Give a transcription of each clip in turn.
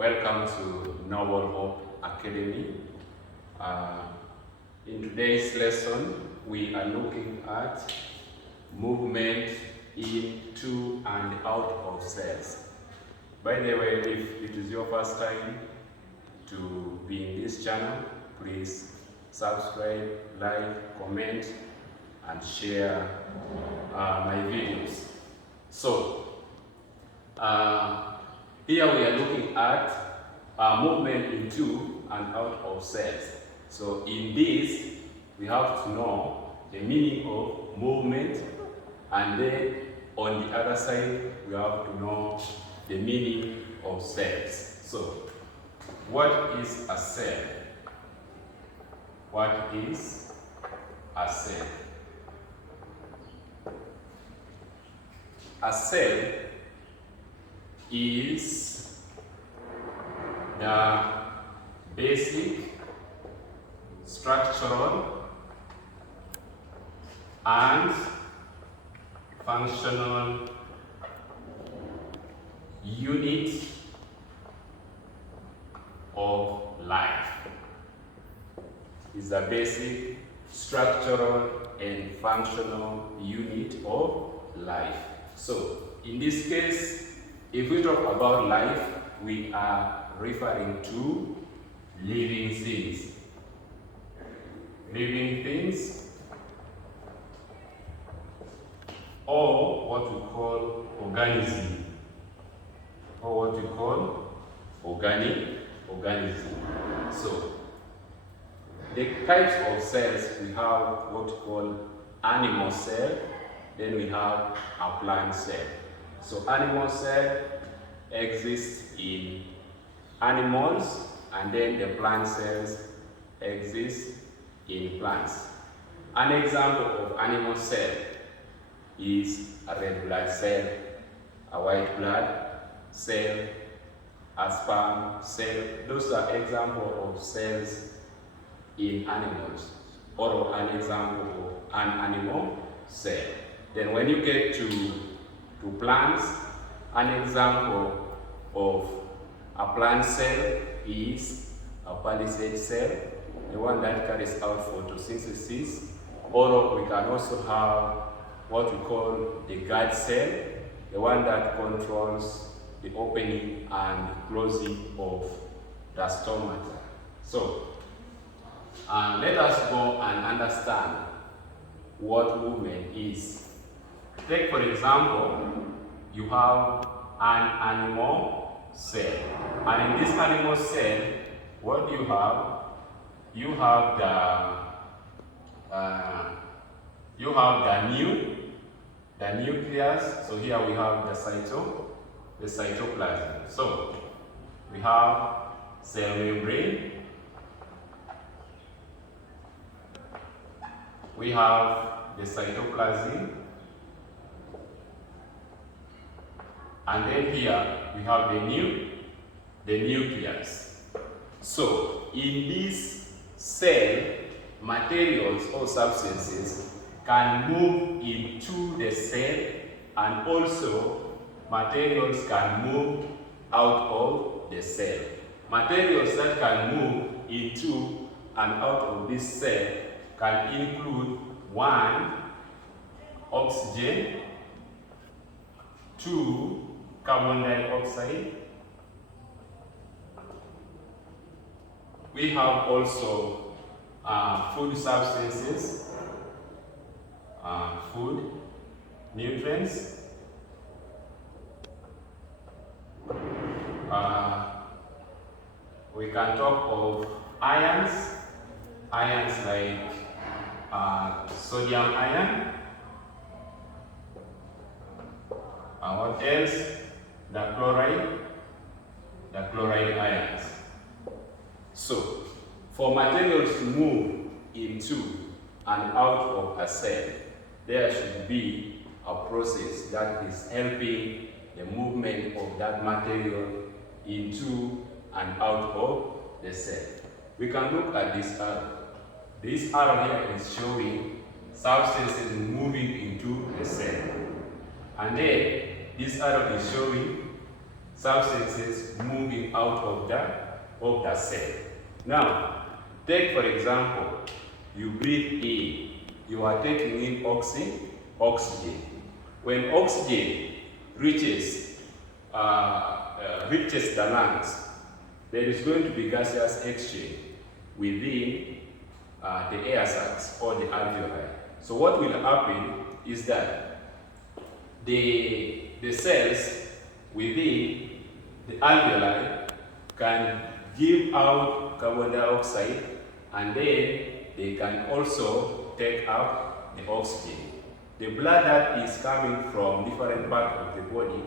Welcome to Noble Hope Academy. In today's lesson, we are looking at movement into and out of cells. By the way, if it is your first time to be in this channel, please subscribe, like, comment, and share my videos. So, here we are looking at movement into and out of cells. So in this, we have to know the meaning of movement, and then on the other side, we have to know the meaning of cells. So, what is a cell? What is a cell? A cell is the basic structural and functional unit of life. Is the basic structural and functional unit of life. So, in this case, if we talk about life, we are referring to living things. Living things, or what we call organism, or what we call organism. So, the types of cells, we have what we call animal cell, then we have a plant cell. So animal cell exists in animals, and then the plant cells exist in plants. An example of animal cell is a red blood cell, a white blood cell, a sperm cell. Those are examples of cells in animals, or an example of an animal cell. Then when you get to plants, an example of a plant cell is a palisade cell, the one that carries out photosynthesis, or we can also have what we call the guard cell, the one that controls the opening and closing of the stomata. So, let us go and understand what movement is. Take for example, you have an animal cell, and in this animal cell, what do you have? You have the nucleus. So here we have the cytoplasm. So we have cell membrane, we have the cytoplasm, and then here we have the nucleus. So in this cell, materials or substances can move into the cell, and also materials can move out of the cell. Materials that can move into and out of this cell can include 1, oxygen, 2, carbon dioxide. We have also food substances, food, nutrients, we can talk of ions like sodium ion, what else? The chloride ions. So, for materials to move into and out of a cell, there should be a process that is helping the movement of that material into and out of the cell. We can look at this arrow. This arrow here is showing substances moving into the cell. And then this arrow is showing substances moving out of the cell. Now, take for example, you breathe in, you are taking in oxygen. When oxygen reaches the lungs, there is going to be gaseous exchange within the air sacs or the alveoli. So what will happen is that the cells within the alveoli can give out carbon dioxide, and then they can also take up the oxygen. The blood that is coming from different parts of the body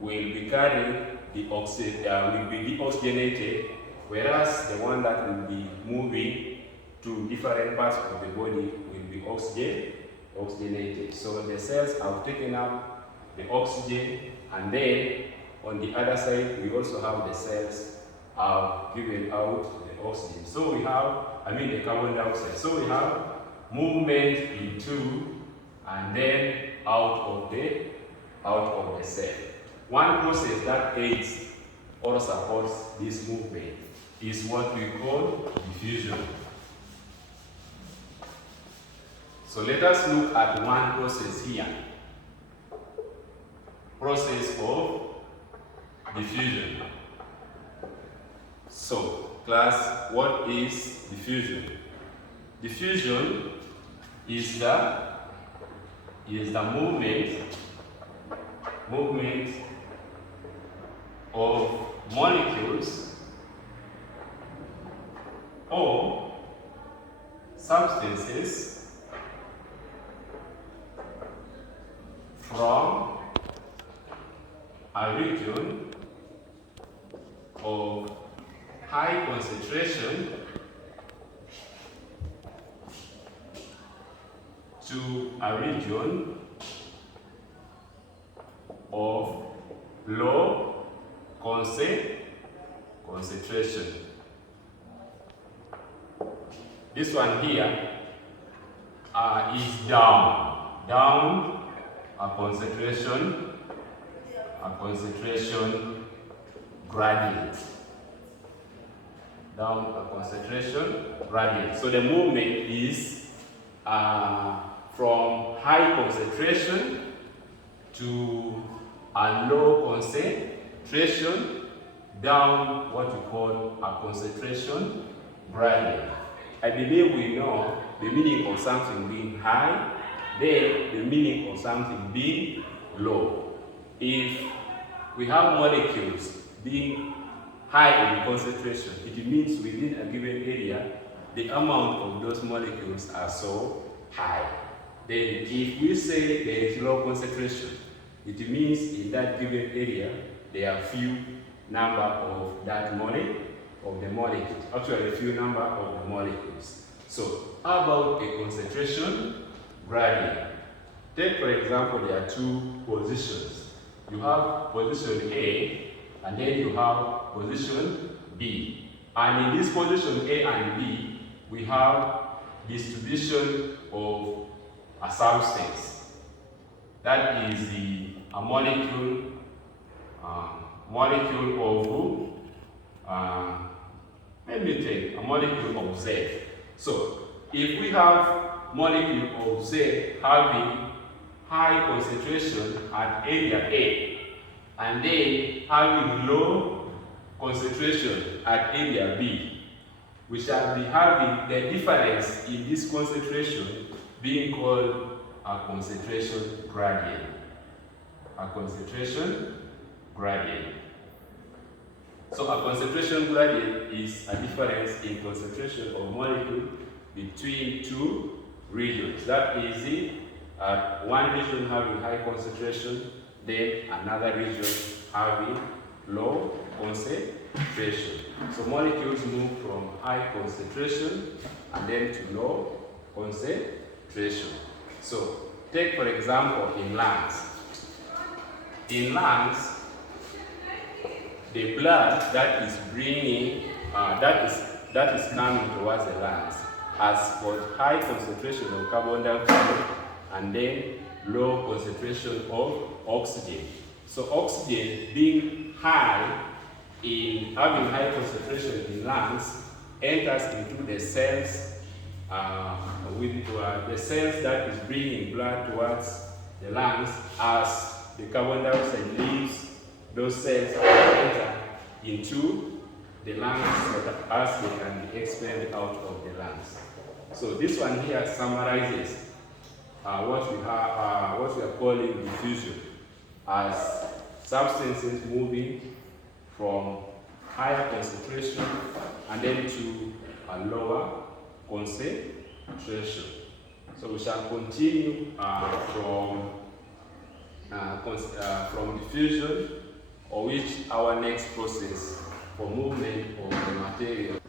will be carrying the oxygen, will be deoxygenated, whereas the one that will be moving to different parts of the body will be oxygenated. So the cells have taken up the oxygen, and then on the other side we also have the cells have given out the oxygen. So we have, the carbon dioxide. So we have movement into and then out of the cell. One process that aids or supports this movement is what we call diffusion. So let us look at one process here. Process of diffusion. So, class, what is diffusion? Diffusion is the movement of molecules or substances from a region of high concentration to a region of low concentration. This one here is down a concentration gradient. Down a concentration gradient. So the movement is from high concentration to a low concentration down what we call a concentration gradient. I believe we know the meaning of something being high, then the meaning of something being low. If we have molecules being high in concentration, it means within a given area, the amount of those molecules are so high. Then if we say there is low concentration, it means in that given area, there are few number of the molecules. Actually, a few number of the molecules. So, how about a concentration gradient? Take for example, there are two positions. You have position A, and then you have position B. And in this position A and B, we have distribution of a substance. That is a molecule of, let me take a molecule of Z. So, if we have molecule of Z having high concentration at area A, and then having low concentration at area B, we shall be having the difference in this concentration being called a concentration gradient. A concentration gradient. So a concentration gradient is a difference in concentration of molecule between two regions. That is one region having high concentration, then another region having low concentration. So molecules move from high concentration and then to low concentration. So take for example in lungs. In lungs, the blood that is bringing, that is coming towards the lungs has got high concentration of carbon dioxide and then low concentration of oxygen. So oxygen being high in having high concentration in lungs enters into the cells the cells that is bringing blood towards the lungs. As the carbon dioxide leaves those cells and enter into the lungs so that as they can be expelled out of the lungs. So this one here summarizes what we are calling diffusion, as substances moving from higher concentration and then to a lower concentration. So we shall continue from diffusion, or which our next process for movement of the material.